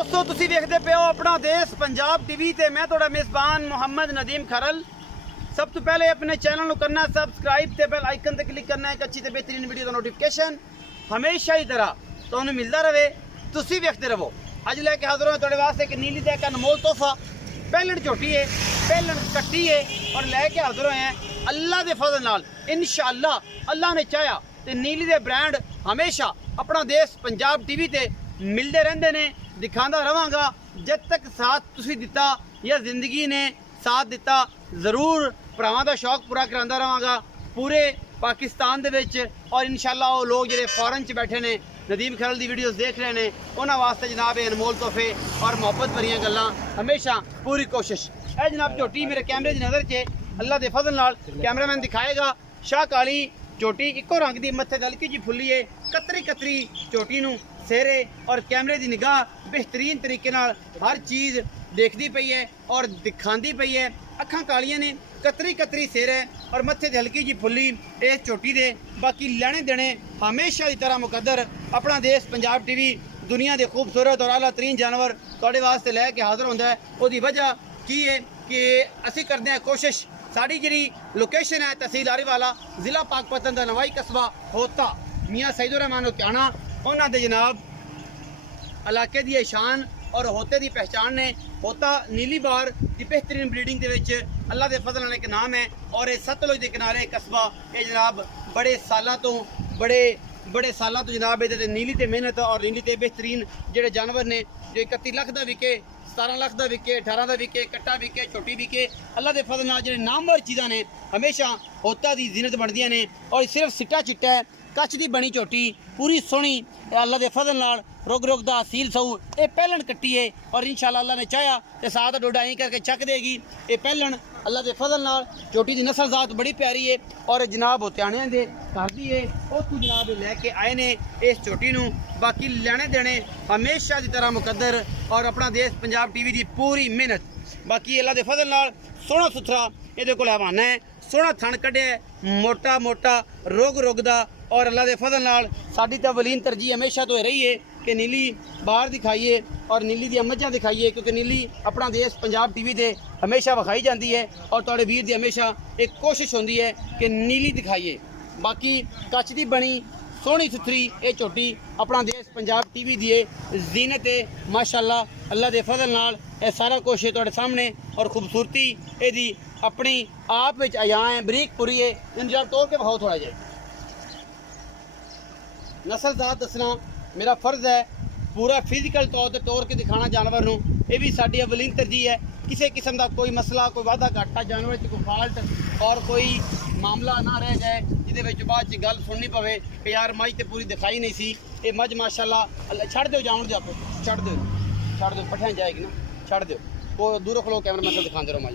दोस्तों तुसी देखते पे हो अपना देश पंजाब टीवी ते मैं थोड़ा मेज़बान मोहम्मद नदीम खरल। सब तो पहले अपने चैनल को करना सब्सक्राइब ते बेल आइकन ते क्लिक करना है एक अच्छी ते बेहतरीन वीडियो का नोटिफिकेशन हमेशा ही तरह तो मिलता रहे। तुसी देखते रहो। अज लैके हाजिर हो थोड़े वास्ते एक नीली का एक अनमोल तोहफा पहलन झोटी है, पहलन कट्टी है और लैके हाजिर होए हैं अल्लाह के फजल नाल इंशाअल्लाह अल्लाह ने चाहा तो नीली के ब्रांड हमेशा अपना देश पंजाब टीवी ते मिलते रहते ने, दिखाता रहांगा जब तक साथ तुसी दिता या जिंदगी ने साथ दिता जरूर भरावां दा शौक पूरा करांदा रहांगा पूरे पाकिस्तान दे विच और इंशाअल्लाह वो लोग जिहड़े फॉरन च बैठे ने नदीम खरल दी वीडियोस देख रहे हैं उन्होंने वास्ते जनाब अनमोल तोहफे और मुहब्बत भरियां गल्लां हमेशा पूरी कोशिश है। जनाब झोटी मेरे कैमरे की नज़र च अल्लाह के फजल नाल कैमरामैन दिखाएगा। शाह काली झोटी इको रंग की मत्थे हल्की जी फुल्ली है कतरी कतरी झोटी नूं सेरे और कैमरे की निगाह बेहतरीन तरीके नाल हर चीज़ देखती पई है और दिखाती पई है। अखां कालियां ने कतरी कतरी सिर है और मत्थे ते हल्की जी फुल्ली इस झोटी दे। बाकी लैने देने हमेशा की तरह मुकद्दर अपना देश पंजाब टीवी दुनिया के खूबसूरत और आला तरीन जानवर तुहाडे वास्ते लैके हाजिर होंदा है। उसकी वजह की है कि असी करते हैं कोशिश साड़ी जी लोकेशन है तहसील आरीवाला जिला पाकपतन का नवाई कस्बा होता मियाँ सईदुर रहमान लुधियाना उन्होंने जनाब इलाके की शान और होते की पहचान ने। होता नीली बार की बेहतरीन ब्रीडिंग के अल्लाह के फजल नाल एक नाम है और ये सतलुज के किनारे कस्बा ये जनाब बड़े सालों तो बड़े सालों तो जनाब ये नीली ते मेहनत और नीली ते बेहतरीन जोड़े जानवर ने जो 31 लाख का विके 17 लाख का विके 18 का विके कट्टा विके छोटी विके अल्लाह के फजल नाल जो नामवर चीज़ा ने हमेशा होता की जीनत बनदियां ने। और सिर्फ सिट्टा चिट्टा है कच्छ की बनी झोटी पूरी सोहनी अल्लाह के फजल नाल रुग रुग दा सील सऊ ये पहलन कट्टी है और इंशाअल्लाह अल्लाह ने चाहा तो साथ डोडा ही करके चक देगी। ये पहलन अल्लाह के फजल नाल झोटी की नस्ल जात बड़ी प्यारी है और जनाब होत्याणियां दे घर दी है उतों जनाब लैके आए ने इस झोटी नूं। बाकी लेने देने हमेशा की तरह मुकद्दर और अपना देश पंजाब टीवी की पूरी मेहनत। बाकी अल्लाह के फजल नाल सोहना सुथरा ये कोल हवाना है सोहना थण कढ़िया मोटा मोटा रुग रुग दा और अल्लाह के फजल नाल साडी तां वलीन तरजीह हमेशा तो रही है कि नीली बाहर दिखाइए और नीली दी मझां दिखाइए क्योंकि नीली अपना देश पंजाब टीवी ते हमेशा विखाई जाती है और तुहाडे वीर दी हमेशा एक कोशिश होंदी है कि नीली दिखाइए। बाकी कच्छ दी बनी सोहनी सुथरी ये झोटी अपना देश पंजाब टीवी दी जीनत है माशाअल्लाह अल्लाह के फजल नाल ये सारा कुछ तुहाडे सामने और खूबसूरती इहदी अपनी आप विच आया है बरीक पूरी है इंतजार तोड़ के विखाओ थोड़ा जिहा। नस्ल जात दसना मेरा फर्ज है पूरा फिजिकल तौर पर तोड़ के दिखाना जानवर नूं ये भी साडी अवलीन तरजीह है। किसी किस्म का कोई मसला कोई वाधा घाटा जानवर च कोई फॉल्ट और कोई मामला ना रह जाए जिहदे विच बाद च गल सुननी पवे कि यार मझ तो पूरी दिखाई नहीं सी ये मझ माशाअल्लाह छड़ दो जावन दो आपको छड़ दो पठिया जाएगी ना छड़ दो वो दूरों खलो कैमरा मैन दिखाते रहो मझ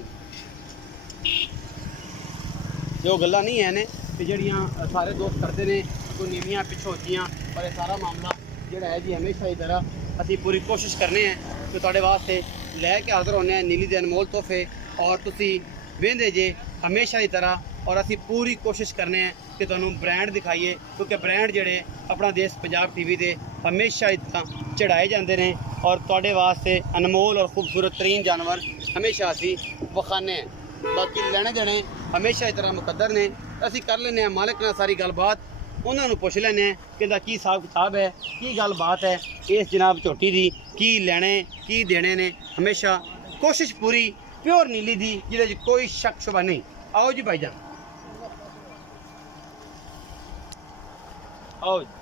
जो गल्लां नहीं है ने कि जड़ियाँ सारे दोस्त करते हैं कोई नीवियाँ पिछोतियाँ और ये सारा मामला जोड़ा है जी हमेशा की तरह असी पूरी कोशिश करने हैं कि तुहाडे वास्ते लैके हाजिर होने नीली के अनमोल तोहफे और तुसी वेंदे जे हमेशा की तरह और असी पूरी कोशिश करने हैं कि तुहानू ब्रांड दिखाइए क्योंकि ब्रांड जोड़े अपना देश पंजाब टीवी ते हमेशा की तरह चढ़ाए जाते हैं और तुहाडे वास्ते अनमोल और खूबसूरत तरीन जानवर हमेशा असी विखाने हैं। बाकी लेने देने हमेशा की तरह मुकद्दर ने असी कर लेने मालिक नाल सारी गलबात उन्होंने पुछ लेने कि की हिसाब किताब है की गलबात है इस जनाब झोटी की की लैने की देने ने हमेशा कोशिश पूरी प्योर नीली दी जिहदे च कोई शक शुबा नहीं। आओ जी भाईजान आओ जी।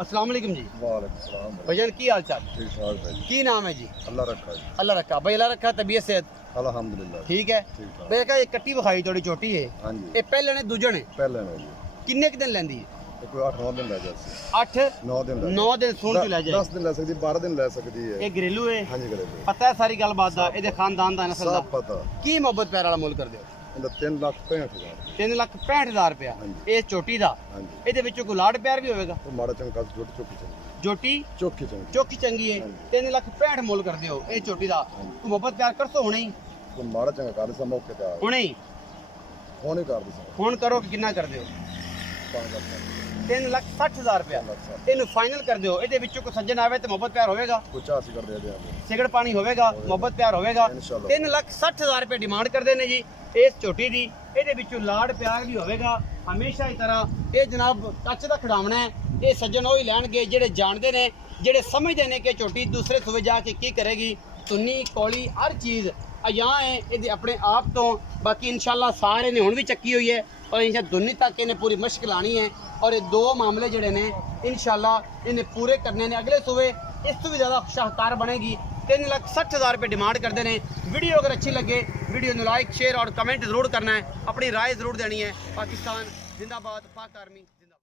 अस्सलाम वालेकुम जी। वालेकुम सलाम भाईजान की हाल चाल ठीक ठाक भाई की नाम है जी? अल्लाह रखा जी अल्लाह रखा भाई अल्लाह रखा तबीयत सेहत अल्हम्दुलिल्लाह ठीक है। ठीक ठाक भाई का ये कट्टी विखाई थोड़ी छोटी है हां जी ये पहले ने दूजे ने पहले ने जी किन्ने दिन लेंदी है? ये कोई 8-9 दिन ले जाती 8-9 दिन सुन के ले जाए 10 दिन ले सकती 12 दिन ले सकती है। ये घरेलू है हां जी घरेलू पता है सारी गलबात दा ਇਹਦੇ खानदान दा नस्ल दा सब पता की मोहब्बत प्यार वाला मुल कर दियो ਇਹਦਾ 3,65,000 3,65,000 रुपया ਇਹ ਝੋਟੀ ਦਾ हां जी ਇਹਦੇ ਵਿੱਚੋਂ ਕੋਈ ਲਾੜ ਪਿਆਰ ਵੀ ਹੋਵੇਗਾ तो माड़ा चंगा छोटी चौकी चंगी ਝੋਟੀ चौकी चंगी ਚੋਕੀ ਚੰਗੀ ਹੈ 3,65,000 ਮੁੱਲ ਕਰਦੇ ਹੋ ਇਹ ਝੋਟੀ ਦਾ ਤੂੰ ਮੁਹੱਬਤ ਪਿਆਰ ਕਰਸੋ ਹੁਣੇ ਹੀ तो माड़ा चंगा कर सा मौके पे ਹੁਣੇ ਹੀ फोन ही कर दी ਫੋਨ ਕਰੋ ਕਿ ਕਿੰਨਾ ਕਰਦੇ ਹੋ 5 लाख 3,60,000 ਰੁਪਇਆ ਇਹਨੂੰ ਫਾਈਨਲ ਕਰ ਦਿਓ। ਇਹਦੇ ਵਿੱਚੋਂ ਕੋਈ ਸੱਜਣ ਆਵੇ ਤੇ ਮੁਹੱਬਤ ਪਿਆਰ ਹੋਵੇਗਾ, ਕੁਛ ਅਸੀਂ ਕਰ ਦੇ ਦਿਆਂਗੇ, ਸਿਗੜ ਪਾਣੀ ਹੋਵੇਗਾ, ਮੁਹੱਬਤ ਪਿਆਰ ਹੋਵੇਗਾ। 3,60,000 ਰੁਪਏ ਡਿਮਾਂਡ ਕਰਦੇ ਨੇ ਜੀ ਇਸ ਝੋਟੀ ਦੀ। ਇਹਦੇ ਵਿੱਚੋਂ ਲਾੜ ਪਿਆਰ ਵੀ ਹੋਵੇਗਾ ਹਮੇਸ਼ਾ ਹੀ ਤਰ੍ਹਾਂ। ਇਹ ਜਨਾਬ ਕੱਚ ਦਾ ਖਿਡਾਵਣਾ ਹੈ। ਇਹ ਸੱਜਣ ਉਹ ਹੀ ਲੈਣਗੇ ਜਿਹੜੇ ਜਾਣਦੇ ਨੇ, ਜਿਹੜੇ ਸਮਝਦੇ ਨੇ ਕਿ ਝੋਟੀ ਦੂਸਰੇ ਸੂਬੇ ਜਾ ਕੇ ਕੀ ਕਰੇਗੀ। ਧੁੰਨੀ ਕੋਲੀ ਹਰ ਚੀਜ਼ ਅਜਾਂ ਹੈ ਇਹਦੇ ਆਪਣੇ ਆਪ ਤੋਂ। ਬਾਕੀ ਇਨਸ਼ਾਅੱਲਾ ਸਾਰੇ ਨੇ ਹੁਣ ਵੀ ਚੱਕੀ ਹੋਈ ਹੈ ਔਰ ਇਨਸ਼ਾਅੱਲਾ ਧੁੰਨੀ ਤੱਕ ਇਹਨੇ ਪੂਰੀ ਮਸ਼ਕ ਲਾਣੀ ਹੈ। ਔਰ ਇਹ ਦੋ ਮਾਮਲੇ ਜਿਹੜੇ ਨੇ ਇਨਸ਼ਾਅੱਲਾ ਇਹਨੇ ਪੂਰੇ ਕਰਨੇ ਨੇ। ਅਗਲੇ ਸੂਬੇ ਇਸ ਤੋਂ ਵੀ ਜ਼ਿਆਦਾ ਸ਼ਾਹਕਾਰ ਬਣेगी। 3,60,000 रुपये डिमांड करते हैं। वीडियो अगर अच्छी लगे वीडियो को लाइक शेयर और कमेंट ज़रूर करना है, अपनी राय ज़रूर देनी है। पाकिस्तान जिंदाबाद, पाक आर्मी।